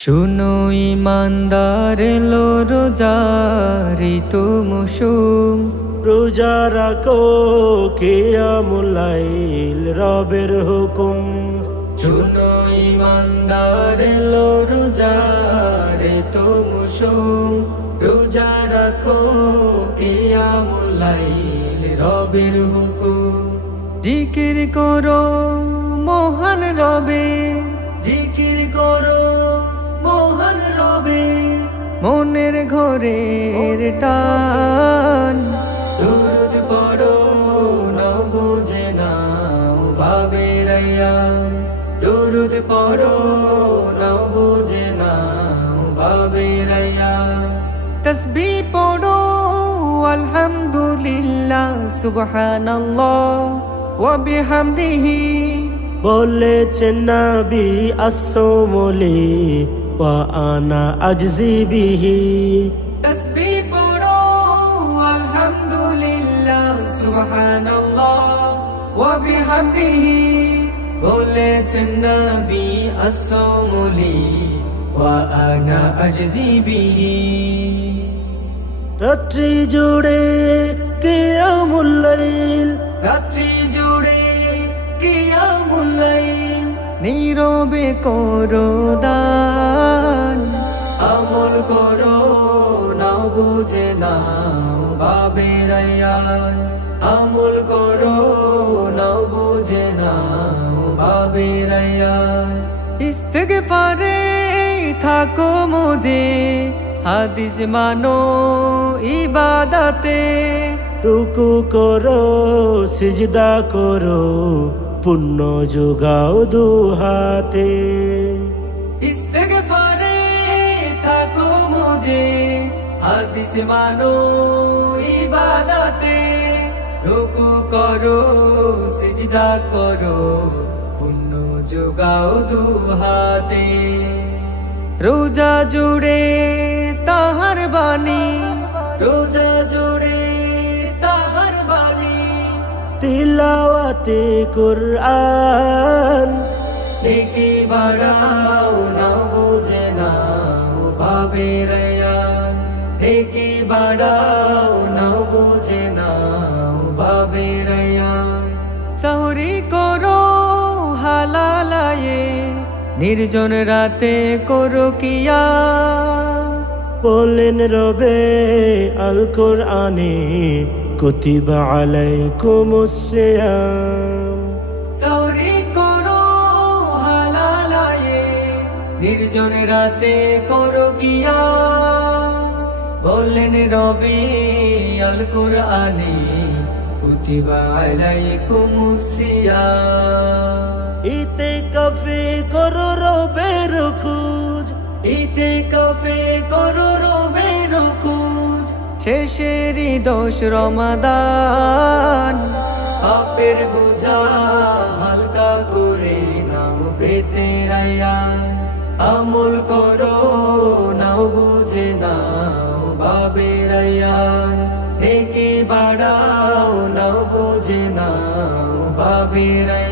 শুনো ইমানদার লো রোজারি তো মৌসুম, রোজা রাখো কিয়ামুল লাইল রবের হুকুম। শুনো ইমানদার লো রোজারি তো মৌসুম, রোজা রাখো কিয়ামুল লাইল রবের হুকুম। জিকির করো মহান রবের, জিকির করো মহান রবের, মনের ঘরের টান। দুরুদ পড়ো নাও বুঝে নাও ভাবের আয়াম, দুরুদ পড়ো নাও বুঝে নাও ভাবের আয়াম। তাসবিহ পড়ো আলহামদুলিল্লাহ সুবহানাল্লাহ ওয়া বিহামদিহি, বলেছেন নবী আসসালামুলি ওয়া আনা আজজি বিহি। তাসবিহ পড়ো আলহামদুলিল্লাহ সুবহানাল্লাহ ওয়া বিহামদিহি, বলেছেন নবী আসসালামুলি ওয়া আনা আজজি বিহি। রাত্রি জুড়ে কিয়ামুল লাইল, রাত্রি জুড়ে কিয়ামুল লাইল, নীরবে করো দান। আমল করো নাও বুঝে নাও ভাবের আয়ান, আমল করো নাও বুঝে নাও ভাবের আয়ান। ইস্তেগফারে থাকো মুজে, হাদিস মানো ইবাদতে। রুকু করো সিজদা করো, পুণ্য যোগাও দুহাতে। ইস্তেগফারে থাকো মুজে, হাদিস মানো ইবাদতে। রুকু করো সিজদা করো, পুণ্য যোগাও দুহাতে। রোজা জুড়ে তাহার বাণী, রোজা জুড়ে তাহার বাণী। তিলাওয়াতে কুরআন, নেকি বাড়াও নাও বুঝে নাও ভাবের আয়ান, নেকি বাড়াও নাও বুঝে নাও ভাবের আয়ান। সাহরি করো হালালায়ে, নির্জন রাতে করো কিয়াম। বলেন রবে আল কোরআনে কুতিবা আলাইকুমুস সিয়াম। সাহরি করো হালালায়ে, নির্জন রাতে করো কিয়াম। বলেন রবে আল কোরআনে কুতিবা আলাইকুমুস সিয়াম। ইতিকাফে করো রবের খোঁজ, ইতিকাফে করো রবের খোঁজ। শেষেরই দোষ রমাদান, পাপের বোঝা হালকা করে নাও পেতে আয়ান। আমল করো নাও বুঝে নাও ভাবের আয়ান, নেকি বাড়াও নাও বুঝে নাও ভাবের আয়ান।